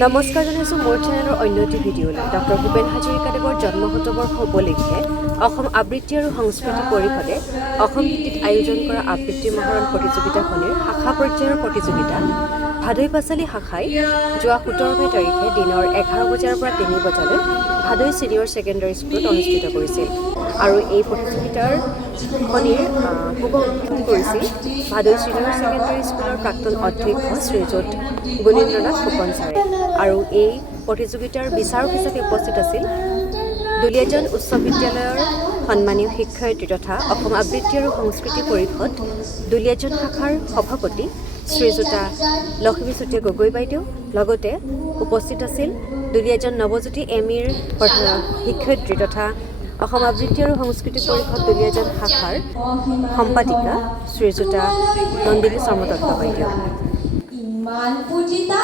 নমস্কাৰ জনাইছোঁ মোৰ চেনেলৰ অন্য এটি ভিডিঅ'লৈ। ডক্টৰ ভূপেন হাজৰিকাদেৱৰ জন্ম শতবৰ্ষ উপলক্ষে অসম আবৃত্তি আৰু সংস্কৃতি পৰিষদে অসম ভিত্তিক আয়োজন কৰা আবৃত্তি মহৰণ প্ৰতিযোগিতাখনিৰ শাখা পৰ্যায়ৰ প্ৰতিযোগিতা ভাদৈ পাঁচালী শাখাই যোৱা ১৭ মে' তাৰিখে দিনৰ ১১ বজাৰ পৰা ৩ বজালৈ ভাদৈ ছিনিয়ৰ ছেকেণ্ডাৰী স্কুলত অনুষ্ঠিত কৰিছিল। আৰু এই প্ৰতিযোগিতাৰ খনিৰ শুভ উদ্বোধন কৰিছিল ভাদৈ ছিনিয়ৰ ছেকেণ্ডাৰী স্কুলৰ প্ৰাক্তন অধ্যক্ষ শ্ৰীযুত গুণীন্দ্ৰনাথ ফুকন ছাৰে। আৰু এই প্ৰতিযোগিতাৰ বিচাৰক হিচাপে উপস্থিত আছিল দুলীয়াজান উচ্চ বিদ্যালয়ৰ সন্মানীয় শিক্ষয়িত্ৰী তথা অসম আবৃত্তি আৰু সংস্কৃতি পৰিষদ দুলীয়াজান শাখাৰ সভাপতি শ্ৰীযুতা লক্ষ্মী চুতীয়া গগৈ বাইদেউ। লগতে উপস্থিত আছিল দুলীয়াজান নৱজ্যোতি এম.ইৰ শিক্ষয়িত্ৰী তথা অসম আবৃত্তি আৰু সংস্কৃতি পৰিষদ দুলীয়াজান শাখাৰ সম্পাদিকা শ্ৰীযুতা নন্দিনী শৰ্মা দত্ত বাইদেউ। ইমান পূজিতা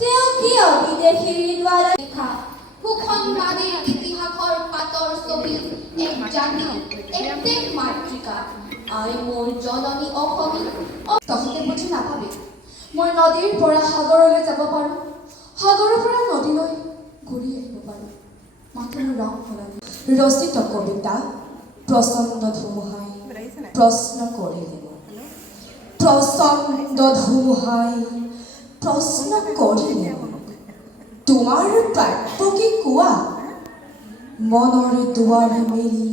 তেওঁ কিয় বিদেশীৰ দ্বাৰা লিখা সুসংবাদীৰ ইতিহাসৰ পাতৰ ছবি এক জাতি এক মাতৃকা আই মোৰ জননী অসমী। তহঁতে বুজি নাপাবি মই নদীৰ পৰা সাগৰলৈ যাব পাৰোঁ, সাগৰৰ পৰা নদীলৈ ঘূৰি আহিব পাৰোঁ, মাথো ৰং সলনি। ৰচিত কবিতা প্ৰচণ্ড ধুমুহাই প্ৰশ্ন কৰিলে, প্ৰচণ্ড ধুমুহাই প্ৰশ্ন কৰিলে তোমাৰ প্ৰাপ্য কি কোৱা? মনৰ দুৱাৰ মেলি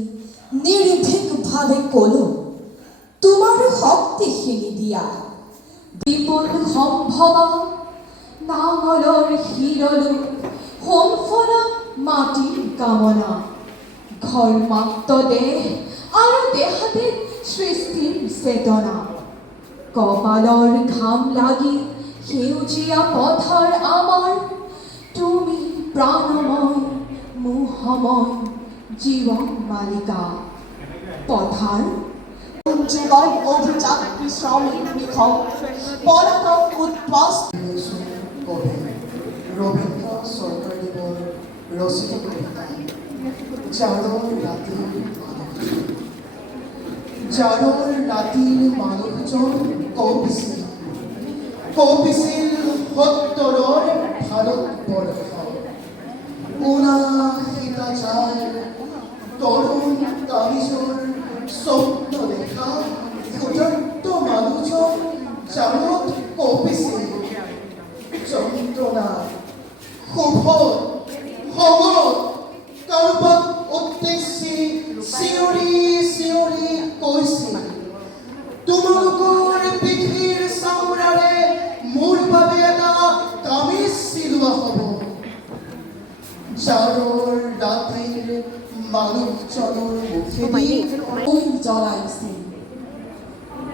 নিৰ্ভীকভাৱে ক'লো তোমাৰ শক্তিখিনি দিয়া। বিপুল সম্ভৱা নাঙলৰ শিৰলো সম্ফলা মাটিৰ কামনা, ঘৰ মাত্ৰ দেহ আৰু দেহাতে সৃষ্টিৰ চেতনা। কপালৰ ঘাম লাগি সেউজীয়া পথাৰ আমাৰ, তুমি প্ৰাণময় মোহময় জীৱন মালিকা। পথাৰ জীবন অভিযান শ্ৰমিক নিখম পলাতক উদ্বাস্ত কবি ৰবীন্দ্ৰ সৰকাৰদেৱৰ ৰচিত কবিতা জাৰৰ ৰাতিৰ মানুহজন কৌপিছিল, কৌপিছিল সত্তৰৰ ভাৰতবৰ্ষ। উনাশীটা যায় তৰুণ তামিজৰ স্বপ্ন দেখা ক্ষুদ্ৰ মানুহজন জাৰত কঁপিছিল। যন্ত্ৰণা ক্ষোভত খঙত কাৰোবাক উদ্দেশ্যি চিঞৰি চিঞৰি কৈছিল, তোমালোকৰ পিঠিৰ চামৰাৰে মোৰ বাবে এটা কামিজ চিলোৱা হ'ব। জাৰৰ ৰাতিৰ মানুহজনৰ মুখেদি জ্বলাইছিল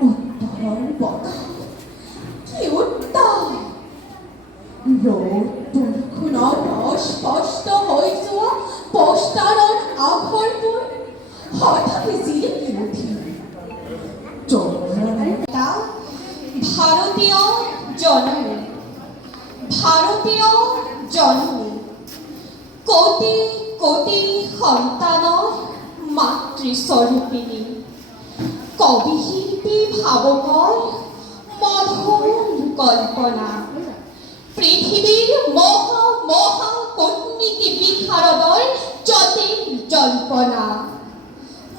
উত্তৰৰ বতাহ। কি উত্তাপ! ৰ'দ বৰষুণত অস্পষ্ট হৈ যোৱা পষ্টাৰৰ আখৰবোৰ হঠাৎ জিলিকি উঠিল। ভাৰতীয় জননী, ভাৰতীয় জননী, কোটি কোটি সন্তানৰ মাতৃস্বৰূপিণী, কবি শিল্পী ভাৱকৰ মধুৰ কল্পনা, পৃথিৱীৰ মহা মহা কূটনীতি বিশাৰদৰ জটিল জল্পনা,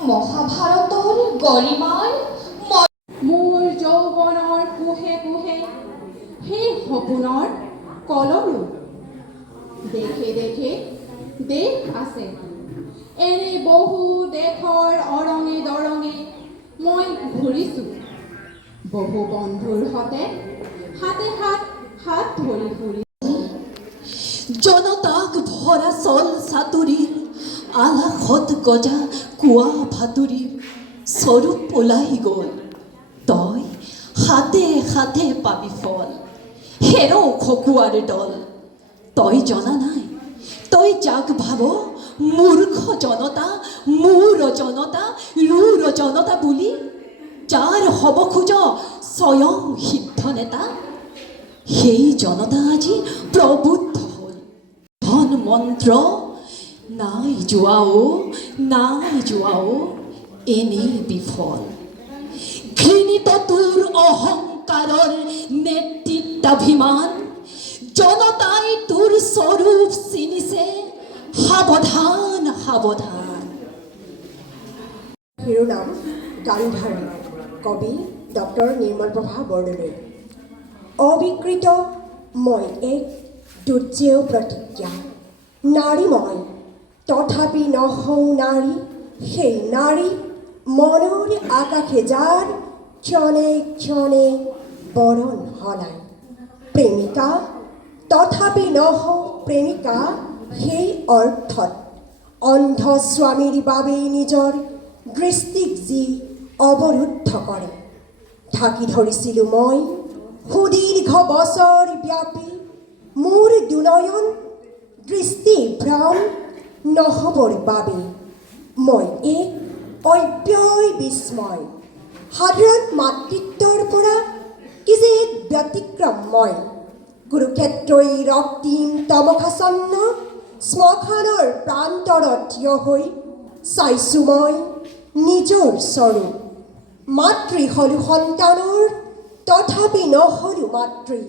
মহাভাৰতৰ গৰিমাৰ মোৰ যৌৱনৰ কোহে কোহে সেই সপোনৰ কলৰো। দেখে দেখে দেশ আছে, এনে বহু দেশৰ অৰঙে দৰঙে মই ঘূৰিছোঁ। বহু বন্ধুৰ সতে হাতে হাত ধৰি ফুৰি জনতাক ভৰা চল চাতুৰীৰ আলাসত গজা কোৱা ভাতুৰীৰ স্বৰূপ ওলাই গ'ল। তই হাতে হাতে পাবি ফল, হেৰৌ খকুৱাৰ দল। তই জনা নাই, তই যাক ভাব মূৰ্খ জনতা, মূৰ জনতা, ৰুৰ জনতা বুলি, যাৰ হ'ব খোজ স্বয়ং সিদ্ধ নেতা, সেই জনতা আজি প্ৰবুদ্ধ হ'ল। ধন মন্ত্ৰ নাই যোৱাও এনেই বিফল। ঘৃণিত তোৰ অহংকাৰৰ নেতৃত্বাভিমান, জনতাই তোৰ স্বৰূপ চিনিছে সাৱধান সাৱধান শিৰোনাম গান্ধাৰী কবি ডক্টৰ নিৰ্মলপ্ৰভা বৰদলৈ অবিকৃত মই এক দুৰ্যেয় প্ৰতিজ্ঞা নাৰী মই তথাপি নহওঁ নাৰী সেই নাৰী মনৰ আকাশে যাৰ ক্ষণে ক্ষণে বৰণ সলায় প্ৰেমিকা তথাপি নহওঁ প্ৰেমিকা সেই অৰ্থত অন্ধ স্বামীৰ বাবে নিজৰ দৃষ্টিক যি অৱৰুদ্ধ কৰে ঢাকি ধৰিছিলোঁ মই সুদীৰ্ঘ বছৰ ব্যাপী মোৰ দুনয়ন দৃষ্টিভ্ৰম নহ'বৰ বাবে মই এক অব্যয় বিস্ময় সাধাৰণ মাতৃত্বৰ পৰা কি যে এক ব্যতিক্ৰম মই কুৰুক্ষেত্ৰই ৰক্তিম তমখাচন্ন শ্মশানৰ প্ৰান্তৰত থিয় হৈ চাইছোঁ মই নিজৰ স্বৰূপ মাতৃ হলো সন্তানৰ তথাপি নহলো মাতৃ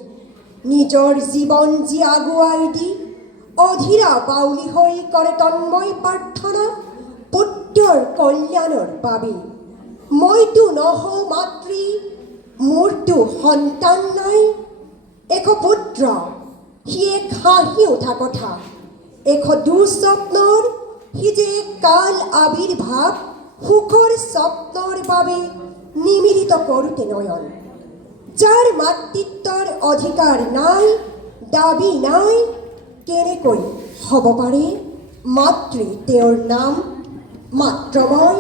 নিজৰ জীৱন যি আগুৱাই দি অধীৰা বাউলী হৈ কৰে তন্ময় প্ৰাৰ্থনা পুত্ৰৰ কল্যাণৰ বাবে মইতো নহওঁ মাতৃ মোৰতো সন্তান নাই এশ পুত্ৰ সি এক হাঁহি উঠা কথা এশ দুঃস্বপ্নৰ সি যে কাল আবিৰ্ভাৱ সুখৰ স্বপ্নৰ বাবে নিমিলিত কৰোঁতে নয়ন যাৰ মাতৃত্বৰ অধিকাৰ নাই দাবী নাই কেনেকৈ হ'ব পাৰে মাতৃ তেওঁৰ নাম মাত্ৰ মই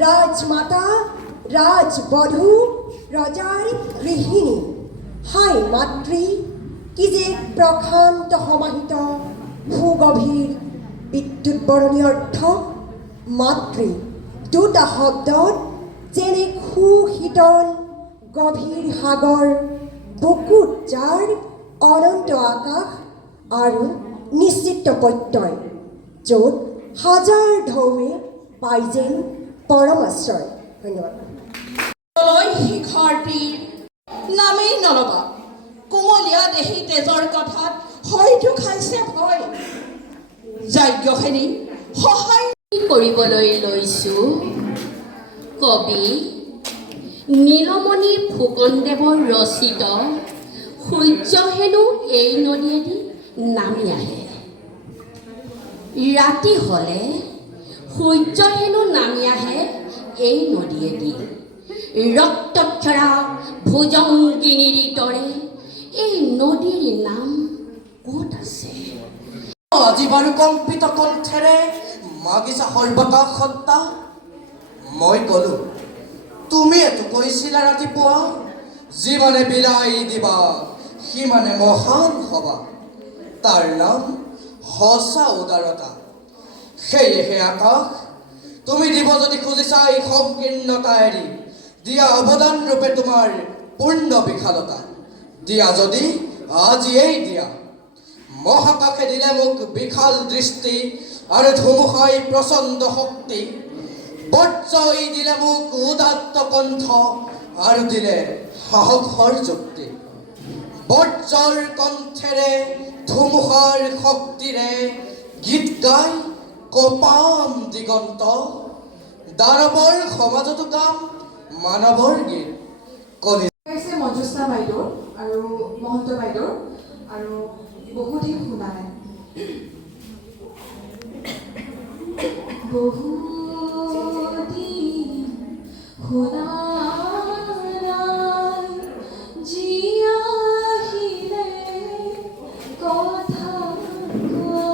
ৰাজমাতা ৰাজবধূ ৰজাৰ গৃহিণী হাই মাতৃ কি যে প্ৰশান্ত সমাহিত সুগভীৰ বিদ্যুৎ বৰণী অৰ্থ মাতৃ দুটা শব্দত যেনে সুশীতল গভীৰ সাগৰ বুকুত যাৰ অনন্ত আকাশ আৰু নিশ্চিত প্ৰত্যয় য'ত হাজাৰ ঢৌৱে পাই যেন পৰম আশ্ৰয় ধন্যবাদ শিখাৰ্থীৰ নামেই নলবা কোমলীয়া দেহী তেজৰ কথাত হয়তো খাইছে ভয় যাজ্ঞসেনী সহায় কৰিবলৈ লৈছোঁ কবি নীলমণি ফুকনদেৱৰ ৰচিত সূৰ্য হেনো এই নদীয়েদি নামি আহে ৰাতি হ'লে সূৰ্য হেনো নামি আহে এই নদীয়েদি ৰক্তক্ষৰা ভুজংগিনীৰ দৰে এই নদীৰ নাম ক'ত আছে আজি বাৰু কম্পিত কণ্ঠেৰে মাগিছা সৰ্বতা সত্তা মই ক'লো তুমি এইটো কৈছিলা ৰাতিপুৱা যিমানে বিলাই দিবা সিমানে মহান হবা তাৰ নাম সঁচা উদাৰতা সেয়েহে আকাশ তুমি দিব যদি খুজিছা এই সংকীৰ্ণতা এৰি দিয়া অৱদান ৰূপে তোমাৰ পূৰ্ণ বিশালতা দিয়া যদি আজিয়েই দিয়া মহাকাশে দিলে মোক বিশাল দৃষ্টি আৰু ধুমুহাই প্ৰচণ্ড শক্তি বজ্ৰই দিলে মোক উদাত্ত কণ্ঠ আৰু দিলে সাহসৰ যুক্তি বজ্ৰৰ কণ্ঠেৰে ধুমুহাৰ শক্তিৰে গীত গাই কপাম দিগন্ত দানৱৰ সমাজতো গাম মানৱৰ গীত কলি গাইছে মঞ্জুস্না বাইদেউ আৰু মহন্ত বাইদেউ আৰু বহুত দিন শুনা নাই বহুদিন শুনা নাই যি আহিলে কথা কোৱা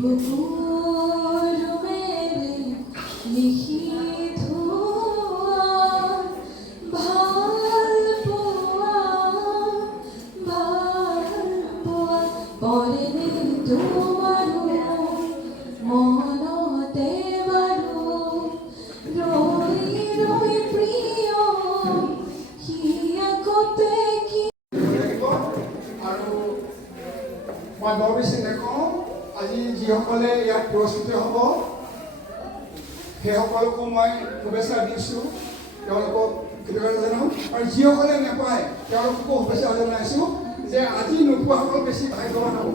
বুকুৰ মেৰে লিখি থোৱা ভাল পোৱা পৰেনে তোমাৰো মনতে বাৰু ৰৈ ৰৈ প্ৰিয় হিয়াকতে কি আৰু মই বৰ বেছি নকওঁ আজি যিসকলে ইয়াত পুৰস্কৃত হ'ব সেইসকলকো মই শুভেচ্ছা দিছোঁ তেওঁলোকক কৃতজ্ঞতা জনাওঁ আৰু যিসকলে নাপায় তেওঁলোককো শুভেচ্ছা জনাইছোঁ যে আজি নোপোৱাসকল বেছি ভাগ্যৱান হ'ব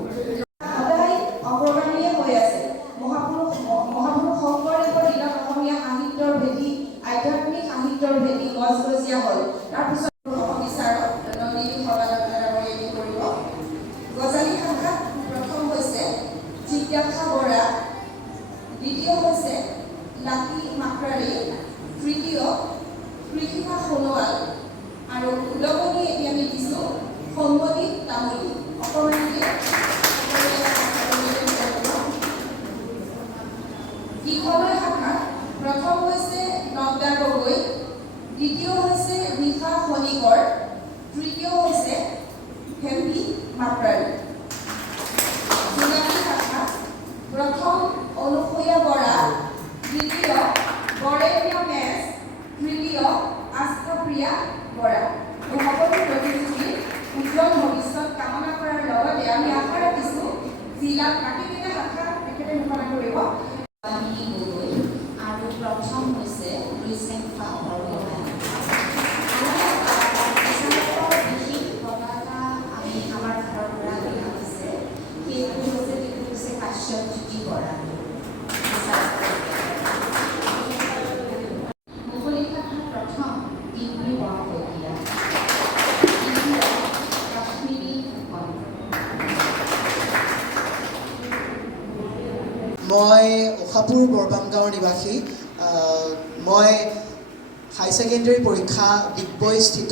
লাকি মাকৰাৰী, তৃতীয় কৃষিকা সোণোৱাল আৰু উদগনি এতিয়া আমি দিছোঁ সম্বদী তামুলী। অকণমানকৈ দীঘলয় শাখাত প্ৰথম হৈছে নগদা গগৈ, দ্বিতীয় হৈছে নিশা খনিকৰ, তৃতীয় হৈছে হেম্পি মাকৰাৰী। জোনাকী শাখাত প্ৰথম অনুসূয়া বৰা, দ্বিতীয় বৰেণ্য মেছ, তৃতীয় আস্থাপ্ৰিয়া বৰা। এই সকলো প্ৰতিযোগীৰ উজ্জ্বল ভৱিষ্যত কামনা কৰাৰ লগতে আমি আশা ৰাখিছোঁ জিলাত বাকীকেইটা শাখা তেখেতে ঘোষণা কৰিব। গগৈ আৰু প্ৰথম হৈছে লুইচেফা বৰগোহাঁই। বিশেষ পতাকা আমি আমাৰ ঘৰৰ পৰা দিয়া হৈছে, সেইটো হৈছে কাশ্যপজ্যোতি বৰা। মুকলি শাখাত প্ৰথম ডিম্পী বৰশইকীয়া, দ্বিতীয় কাশ্মীৰী ফুকন। মই উষাপুৰ বৰবাম গাঁৱৰ নিবাসী। মই হাই ছেকেণ্ডেৰী পৰীক্ষা ডিগবৈস্থিত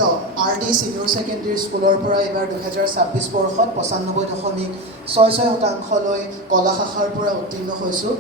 RD ছিনিয়ৰ ছেকেণ্ডেৰী স্কুলৰ পৰা এইবাৰ 2026 বৰ্ষত 95.66% লৈ কলা শাখাৰ পৰা উত্তীৰ্ণ হৈছোঁ।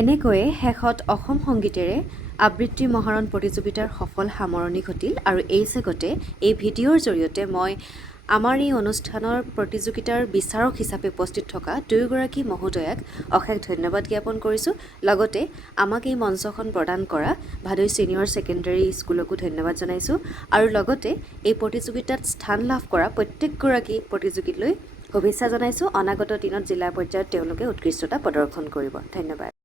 এনেকৈয়ে শেষত অসম সংগীতেৰে আবৃত্তি মহাৰণ প্ৰতিযোগিতাৰ সফল সামৰণি ঘটিল। আৰু এই চেগতে এই ভিডিঅ'ৰ জৰিয়তে মই আমাৰ এই অনুষ্ঠানৰ প্ৰতিযোগিতাৰ বিচাৰক হিচাপে উপস্থিত থকা দুয়োগৰাকী মহোদয়াক অশেষ ধন্যবাদ জ্ঞাপন কৰিছোঁ। লগতে আমাক এই মঞ্চখন প্ৰদান কৰা ভাদৈ ছিনিয়ৰ ছেকেণ্ডেৰী স্কুলকো ধন্যবাদ জনাইছোঁ। আৰু লগতে এই প্ৰতিযোগিতাত স্থান লাভ কৰা প্ৰত্যেকগৰাকী প্ৰতিযোগীলৈ শুভেচ্ছা জনাইছোঁ। অনাগত দিনত জিলা পৰ্যায়ত তেওঁলোকে উৎকৃষ্টতা প্ৰদৰ্শন কৰিব। ধন্যবাদ।